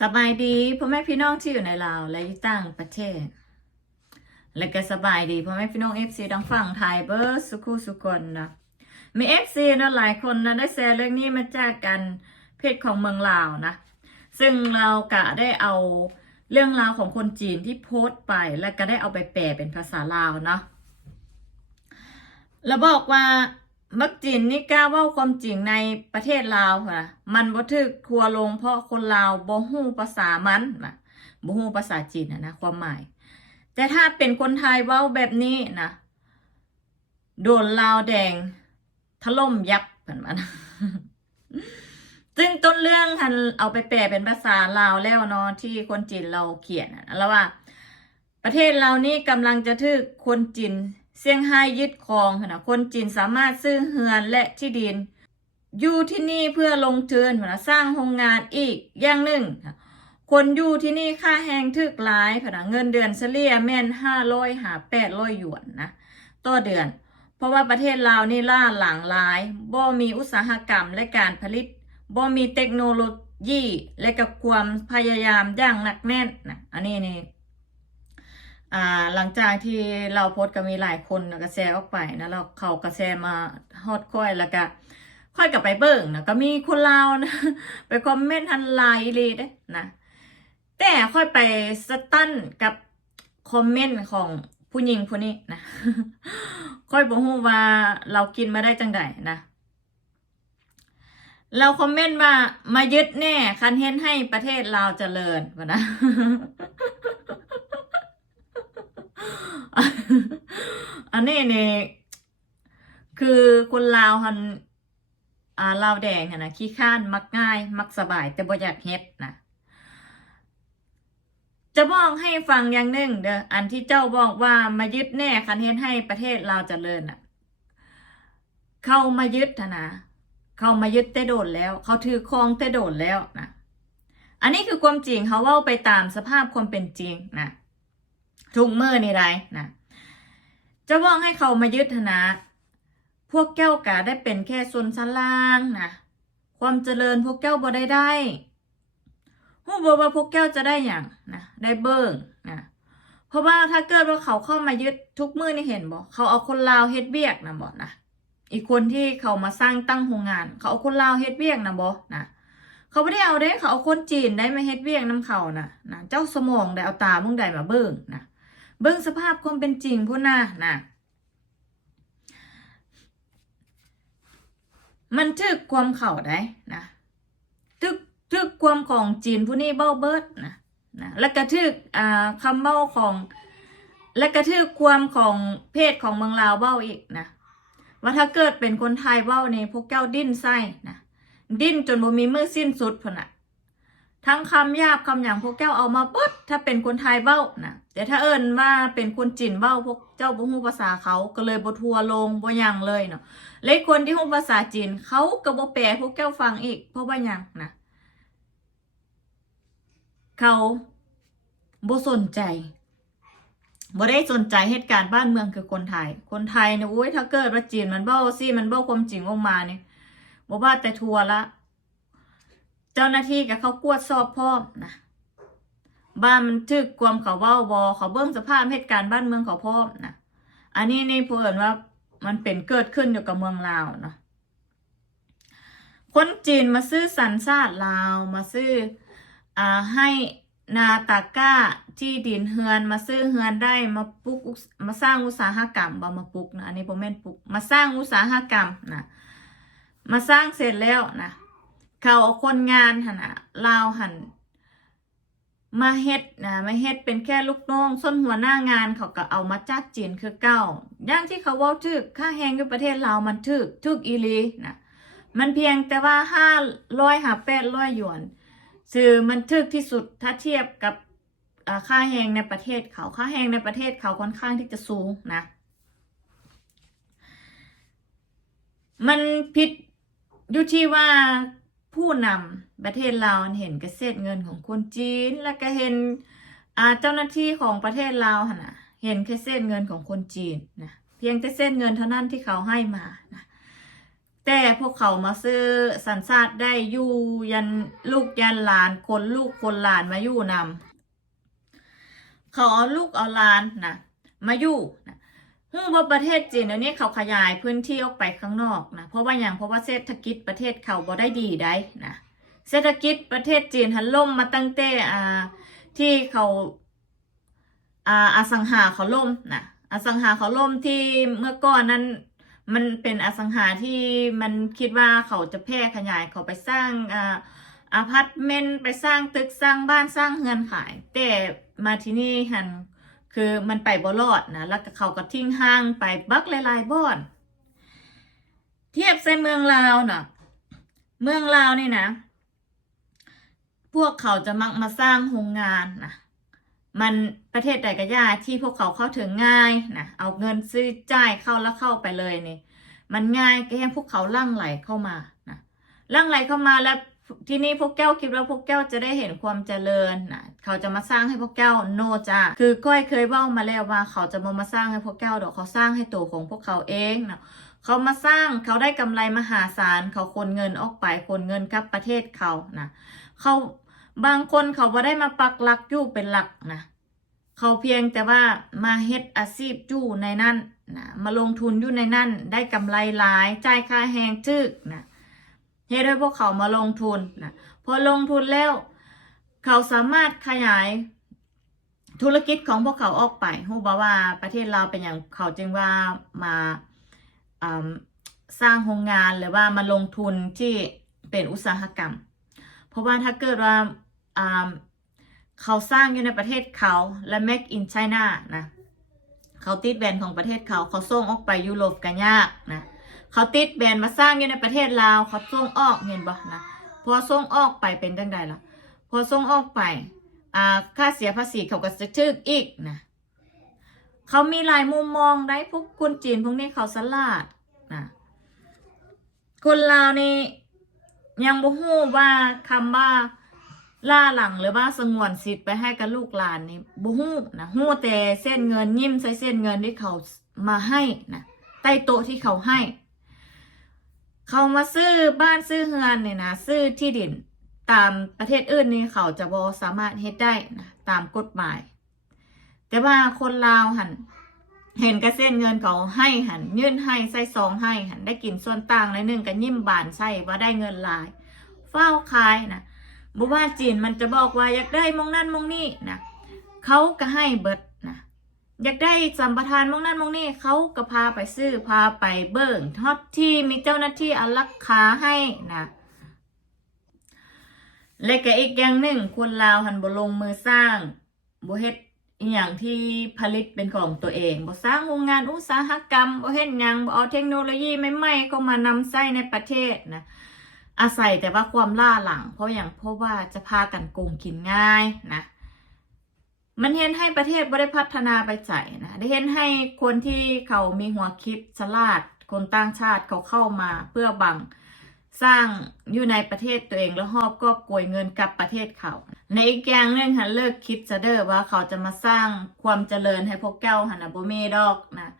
สบายดีพ่อแม่พี่น้องที่อยู่ในลาวและอยู่ต่างประเทศและก็สบายดีพ่อแม่พี่น้องเอฟซีดังฝั่งไทยเบอร์สุขุสุกนนะมีเอฟซีนะหลายคนนะได้แชร์เรื่องนี้มาจากกันเพจของเมืองลาวนะซึ่งเรากะได้เอาเรื่องราวของคนจีนที่โพสต์ไปและก็ได้เอาไปแปลเป็นภาษาลาวเนาะแล้วบอกว่ามักจีนนี่กล้าเว้าความจริงในประเทศลาวค่ะมันบ่ถึกทัวร์ลงเพราะคนลาวบ่ฮู้ภาษามันนะบ่ฮู้ภาษาจีนนะความหมายแต่ถ้าเป็นคนไทยเว้าแบบนี้นะโดนลาวแดงถล่มยับเหมือนมัน ซึ่งต้นเรื่องทันเอาไปแปลเป็นภาษาลาวแล้วเนาะที่คนจีนเราเขียนแล้วว่าประเทศเรานี่กำลังจะถูกคนจีนเซี่ยงไฮ้ยึดครองนะคนจีนสามารถซื้อเฮือนและที่ดินอยู่ที่นี่เพื่อลงทุนนะสร้างโรงงานอีกอย่างหนึ่งคนอยู่ที่นี่ค่าแรงถึกหลายนะเงินเดือนเฉลี่ยแม่น500หา800หยวนนะต่อเดือนเพราะว่าประเทศลาวนี่ล่าหลังหลายบ่มีอุตสาหกรรมและการผลิตบ่มีเทคโนโลยีและกับความพยายามอย่างหนักแน่นนะอันนี้นี่หลังจากที่เราโพสต์ก็มีหลายคนกระแสออกไปนะเราเขากระแสมาฮอดค่อยแล้วก็ค่อยกลับไปเบิ่งนะก็มีคนลาวนะ ไปคอมเมนต์ทันไลน์เลยเด้นะแต่ค่อยไปสตันกับคอมเมนต์ของผู้หญิงคนนี้นะ ค่อยบอกว่าเรากินมาได้จังไดนะเราคอมเมนต์ว่ามายึดแน่คันเห็นให้ประเทศลาวเจริญวะนะ อันนี้เนี่ยคือคนลาวฮันลาวแดงนะขี้ข้านมักง่ายมักสบายแต่บ่อยากเฮ็ดนะจะบอกให้ฟังอย่างหนึ่งเด้ออันที่เจ้าบอกว่ามายึดแน่คันเฮ็ดให้ประเทศลาวเจริญน่ะเข้ามายึดนะเขามายึดแต่โดนแล้วเขาถือครองแต่โดนแล้วนะอันนี้คือความจริงเขาเว้าไปตามสภาพความเป็นจริงนะทุกมื้อนี่ไรนะจะบอกให้เขามายึดนะพวกแก้วกะได้เป็นแค่ส่วนชั้นล่างนะความเจริญพวกแก้วบ่ได้ฮู้บ่ว่าพวกแก้วจะได้อย่างนะได้เบิ่งนะเพราะว่าถ้าเกิดว่าเขาเข้ามายึดทุกมื้อนี่เห็นบ่เขาเอาคนลาวเฮ็ดเวียกนะบ่นะอีกคนที่เขามาสร้างตั้งโรงงานเขาเอาคนลาวเฮ็ดเวียกนะบ่นะเขาไม่ได้เอาเด้เขาเอาคนจีนได้มาเฮ็ดเวียกนำเขานะเจ้าสมองได้เอาตามึงได้มาเบิ่งนะเบิ่งสภาพความเป็นจริงพุ่นนะมันทึกความเข่าได้นะทึกความของจีนผู้นี้เบ้าเบิดนะแล้วก็ทึกคำเบ้าของและก็ทึกความของเพศของเมืองลาวเบ้าอีกนะว่าถ้าเกิดเป็นคนไทยเบ้านี่พวกเจ้าดิ้นไส้นะดิ้นจนบ่มีมือสิ้นสุดพุ่นน่ะทั้งคำหยาบคำหยางพวกเจ้าเอามาเบิดถ้าเป็นคนไทยเบ้านะแต่ถ้าเอิ้นว่าเป็นคนจีนเบ้าพวกเจ้าบ่ฮู้ภาษาเขาก็เลยบ่ทัวลงบ่หยังเลยเนาะและคนที่ฮู้ภาษาจีนเขาก็บ่แปลพวกเจ้าฟังอีกเพราะว่าหยังนะเขาบ่สนใจบ่ได้สนใจเหตุการณ์บ้านเมืองคือคนไทยเนี่ยโอ้ยถ้าเกิดว่าจีนมันเบ้าสิมันเบ้าความจริงออกมาเนี่ยบ่ว่าแต่ทัวละเจ้าหน้าที่กับเขากวดสอบพร้อมนะบ้านมันทึกความเขาเบ้าบอเขาเบิ่งสภาพเหตุการณ์บ้านเมืองเขาพร้อมนะอันนี้นี่เพิ่นว่ามันเป็นเกิดขึ้นอยู่กับเมืองลาวเนาะคนจีนมาซื้อสัญชาติลาวมาซื้อให้นาตาก้าที่ดินเฮือนมาซื้อเฮือนได้มาปลูกมาสร้างอุตสาหกรรมบ่มาปลูกนะอันนี้บ่แม่นปลูกมาสร้างอุตสาหกรรมนะมาสร้างเสร็จแล้วนะเขาเอาคนงานหั่นน่ะลาวหั่นมาเฮ็ดนะมาเฮ็ดเป็นแค่ลูกน้องส้นหัวหน้างานเขาก็เอามาจากจีนคือเก่าอย่างที่เขาเว้าถึกค่าแรงอยู่ประเทศลาวมันถึกอีหลีนะมันเพียงแต่ว่า500หา800หยวนซึ่งมันถึกที่สุดถ้าเทียบกับค่าแรงในประเทศเขาค่าแรงในประเทศเขาค่อนข้างที่จะสูงนะมันผิดอยู่ที่ว่าผู้นำประเทศลาวเห็นกระเศษเงินของคนจีนแล้วก็เห็นเจ้าหน้าที่ของประเทศลาวนะเห็นแค่เศษเงินของคนจีนนะเพียงแต่เศษเงินเท่านั้นที่เขาให้มานะ แต่พวกเขามาซื้อสัญชาติได้อยู่ยันลูกยันหลานคนลูกคนหลานมาอยู่นำเขาเอาลูกเอาหลานนะมาอยู่นะว่าประเทศจีนเดี๋ยวนี้เขาขยายพื้นที่ออกไปข้างนอกนะเพราะว่าอย่างเพราะว่าเศรษฐกิจประเทศเขาบ่ได้ดีได้นะเศรษฐกิจประเทศจีนหันล่มมาตั้งแต่ที่เขาอสังหาเขาล่มนะอสังหาเขาล่มที่เมื่อก่อนนั้นมันเป็นอสังหาที่มันคิดว่าเขาจะแพร่ขยายเขาไปสร้างอพาร์ตเมนต์ไปสร้างตึกสร้างบ้านสร้างเรือนขายแต่มาที่นี่หันคือมันไปบ่รอดนะแล้วเขาก็ทิ้งห้างไปบักหลายๆบ่อนเทียบใส่เมืองลาวน่ะเมืองลาวนี่นะพวกเขาจะมักมาสร้างโรงงานนะมันประเทศใดก็ยากที่พวกเขาเข้าถึงง่ายนะเอาเงินซื้อจ่ายเข้าแล้วเข้าไปเลยนี่มันง่ายก็ให้พวกเขาลั่งไหลเข้ามานะลั่งไหลเข้ามาแล้วที่นี่พวกแก้วคิดว่าพวกแก้วจะได้เห็นความเจริญนะเขาจะมาสร้างให้พวกแก้วโนจ้าคือก้อยเคยเว้ามาแล้วว่าเขาจะมาสร้างให้พวกแก้วดอกเขาสร้างให้ตัวของพวกเขาเองนะเขามาสร้างเขาได้กำไรมหาศาลเขาคนเงินออกไปคนเงินกลับประเทศเขานะเขาบางคนเขาบ่ได้มาปักหลักอยู่เป็นหลักนะเขาเพียงแต่ว่ามาเฮ็ดอาชีพอยู่ในนั้นนะมาลงทุนอยู่ในนั้นได้กำไรหลายจ่ายค่าแรงทึกนะเฮ็ดให้พวกเขามาลงทุนนะพอลงทุนแล้วเขาสามารถขยายธุรกิจของพวกเขาออกไปฮู้บ่ว่าประเทศเราเป็นอย่างเขาจึงว่ามาสร้างโรงงานหรือว่ามาลงทุนที่เป็นอุตสาหกรรมเพราะว่าถ้าเกิดว่าเขาสร้างอยู่ในประเทศเขาและ make in China นะเขาติดแบรนด์ของประเทศเขาส่งออกไปยุโรปกันยากนะเขาติดแบรนด์มาสร้างอยู่ในประเทศลาวเขาส่งออกเห็นบ่นะพอส่งออกไปเป็นจังไดล่ะพอส่งออกไปค่าเสียภาษีเขาก็จะถึกอีกนะเขามีหลายมุมมองได้พวกคนจีนพวกนี้เขาฉลาดนะคนลาวนี่ยังบ่ฮู้ว่าคำว่าล่าหลังหรือว่าสงวนสิทธิ์ไปให้กับลูกหลานนี่บ่ฮู้นะฮู้แต่เส้นเงินยิ้มใส่เส้นเงินที่เขามาให้นะใต้โต๊ะที่เขาให้เขามาซื้อบ้านซื้อเรือนเนี่ยนะซื้อที่ดินตามประเทศอื่นนี่เขาจะบ่สามารถเฮ็ดได้นะตามกฎหมายแต่ว่าคนลาวหันเห็นกระเส้นเงินเขาให้หันยื่นให้ใส่ซองให้หันได้กินส่วนต่างในหนึ่งกันยิ้มบานใส่ว่าได้เงินหลายเฝ้าขายนะบุว่าจีนมันจะบอกว่าอยากได้มองนั่นมองนี่นะเขาก็ให้เบิดนะอยากได้สัมปทานมองนั่นมองนี่เขาก็พาไปซื้อพาไปเบิ่งทอดที่มีเจ้าหน้าที่อารักขาให้นะและก็อีกอย่างหนึ่งคนลาวหันบ่ลงมือสร้างบ่เฮ็ดอย่างที่ผลิตเป็นของตัวเองบ่สร้างโรงงานอุตสาหกรรมบ่เฮ็ดหยังบ่เอาเทคโนโลยีใหม่ๆเข้ามานำใช้ในประเทศนะอาศัยแต่ว่าความล่าหลังเพราะว่าจะพากันโกงกินง่ายนะมันเห็นให้ประเทศบ่ได้พัฒนาไปใจนะได้เห็นให้คนที่เขามีหัวคิดฉลาดคนต่างชาติเขาเข้ามาเพื่อบังสร้างอยู่ในประเทศตัวเองแล้วหอบกอบโกยเงินกับประเทศเขาในอีกอย่างนึงหันเลิกคิดซะเด้อว่าเขาจะมาสร้างความเจริญให้พวกแก้วหันน่ะบ่มีดอกนะ